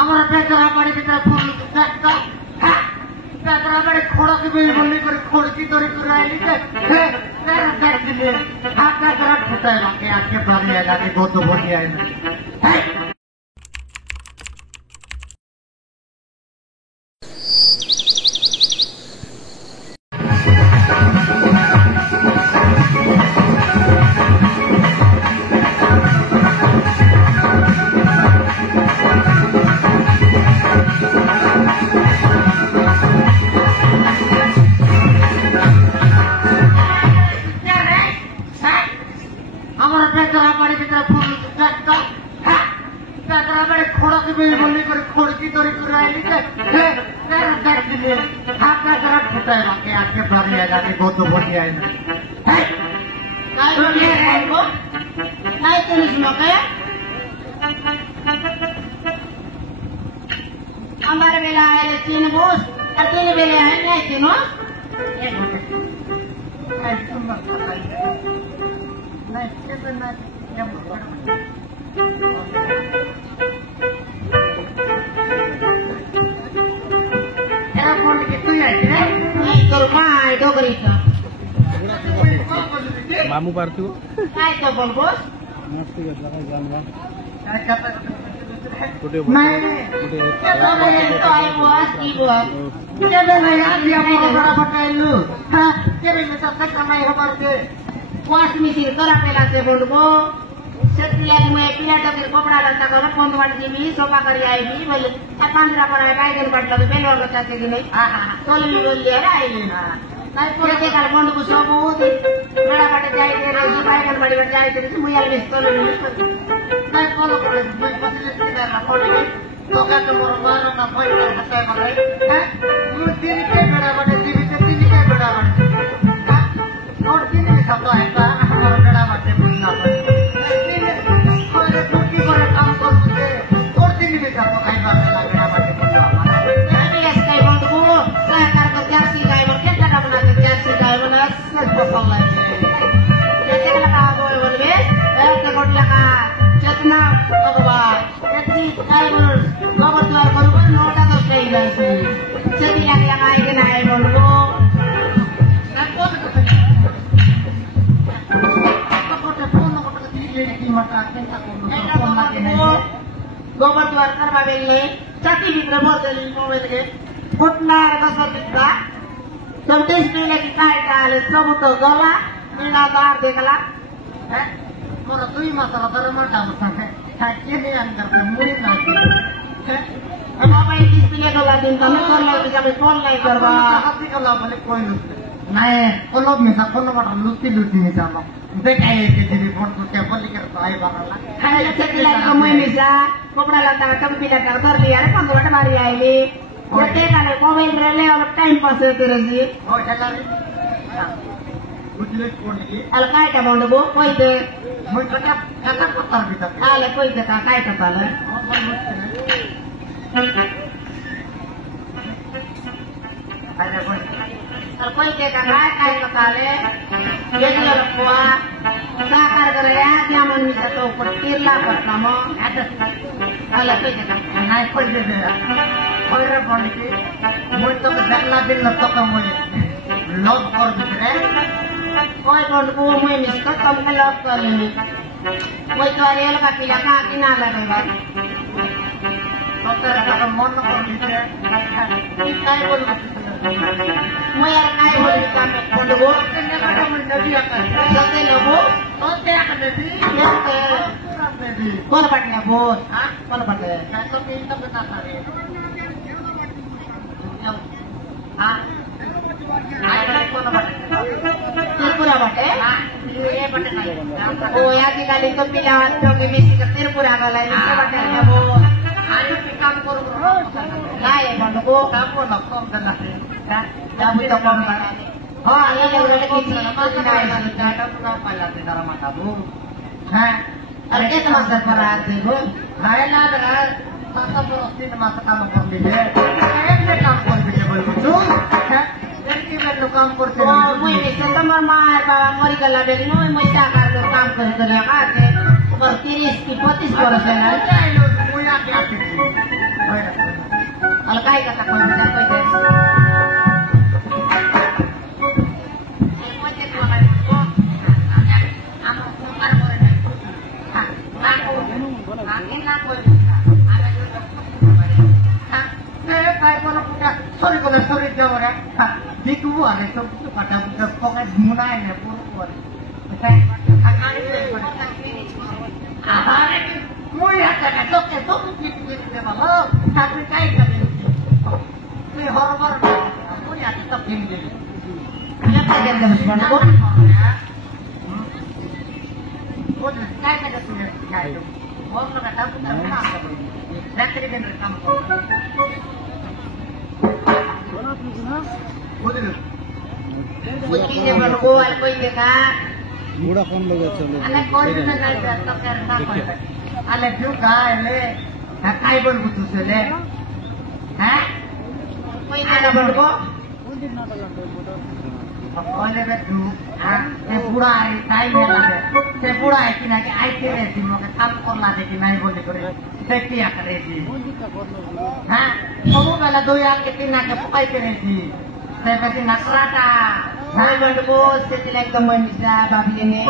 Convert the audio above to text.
আমার বেকার বাড়ি ভিতরে ফোন একটা বেকার বাড়ি খড়কি বই বললি করে খড়কি তরি করে আইলি যে দেখছিলি হাত বেকার ফুটায় রাখে আজকে বাড়ি আগে গত বলি আইনি গত বলি আইনি আমার বেলায় চিনবুস আর তিন বেলায় নাই চিনো তোর মায় ডোগরি তো মামু পারতো তাই তো বলবো वाश मिसिर करा पेला से बोलबो सेतियारी में पिराटो के कपड़ा लता कर बंद मार दिबी सोफा करी आईबी बोले पांजरा पर गायन पटलो के बेलो के चाचे कि नहीं तोली बोलिए रे आईली ना নাই করে কে কাল বন্ধ কো সব ওদি বড়া বাটে যাই রে রোজ বাইকান বাড়ি বাড়ি যাই রে মুই আর বেশ তোলে নাই ফলো করে দুই পথে তে না ফলো তোকা তো মোর মার না ফইলা হাতে করে হ্যাঁ মুই তিন কে বড়া বাটে দিবিতে তিন কে বড়া বাটে और तीन में सब है हमारा बड़ा बाटे बुझना तीन और टूटी पर काम करते और तीन में सब खाई बात बड़ा बाटे बुझना मैं इसका बंद को सहकार को जर्सी गाय और क्या क्या बना के जर्सी गाय बना सब पसंद लगे जैसे लगा बोलबे एक कोट लगा चतना अगवा इतनी गाय बोल गोबर द्वार बोलबो नोटा तो सही जाई चली लगा गाय के नाय बोलबो गोबर द्वार करवा बेलने छाती भित्र बदली मोबाइल के फुटनार कसर बित्ता सबदेश पहले की काय डाले सब तो गला बिना दार देखला है मोर दुई मसाला तर मोटा मोटा है खाके ने अंदर को मुड़ी ना है मोबाइल डिस्प्ले गला दिन तमे कर ले जब फोन नहीं करवा हाथी गला बोले कोई नहीं कोनो मिसा कोनो मटा लुटी लुटी मिसा देखाए के दिदी फोन को क्या बोली कर भाई बारला खाने चेकला कमई मिसा कपड़ा लता टंपी लता धर लिया रे 15 बटे मारी आईली ओटे काले मोबाइल रे ले और टाइम पास होते रही हो चला रे बुझले कोनी अल काय का बोंडबो कोई दे मुई कटा कटा पत्ता बिता आले कोई दे का काय का पाले अरे कोई के का काय का पाले ये जो लपवा साकार करे या क्या मन में तो ऊपर 3 लाख पटना मो आले कोई के का नहीं कोई दे कोई रे बोल के मुई तो जन्ना दिन न तो कम होई लॉक कर दे कोई बोल को मुई मिस्टर कम के लॉक कर ले कोई तो रेल का किला का किना लगेगा तो तेरा का मन कर दे काय बोल मैं यार काय बोल का मैं बोलबो ने का मन नदी का सते लबो तो ते का नदी कौन पटने बोल हां कौन पटने मैं तो तीन तक बता रहे हां आए कौन पटने त्रिपुरा बटे हां ये बटे नहीं ओ यार की गाली तो पिला तो के मिसी का त्रिपुरा वाला ये बटे है वो आलू पे काम करो ना ये बंदो काम को न कम करना है जब तो कम करना हां ये लोग रे की ना नहीं डाटा पूरा पाला दे जरा माता वो हां अरे के समझ पर आते हो हाय ना बरा सात बरस मास काम कर दे एक ने काम कर दे बोल तू लड़की में तो काम करते हो मुई ने तो मार बाबा मरी गला दे मुई मजा कर दो काम कर आके पर 30 की 25 वर्ष है ना मुई आके kai kata kau bisa kau jadi. Sorry jawab ya. Di dua nih tuh pada pokoknya mulai nih pur. Mau ya kan itu gitu malah tapi kayak gini. Ini horor. Mau ya tetap gini. Ya kayak gitu sebenarnya kok. Oh, kayak gitu kayak itu. Mau nggak tahu kenapa. Nanti kan rekam. Kucingnya berkuat kucingnya kak. बूढ़ा कौन लोग चले Anak kau itu kan ada tak kerana apa? Anak juga ele. Kai bol butuh sele. Hah? Kucingnya berkuat. Oleh betu. Sepura hari time ya lah. Sepura itu nak IT resi mau ke काम करना दे कि नहीं बोले करे. Safety ya करे जी. Hah? Kamu kalau doyan kita nak ke pakai करे जी. Saya pasti nak rata. Hai bantu bos, setelah teman bisa babi ini.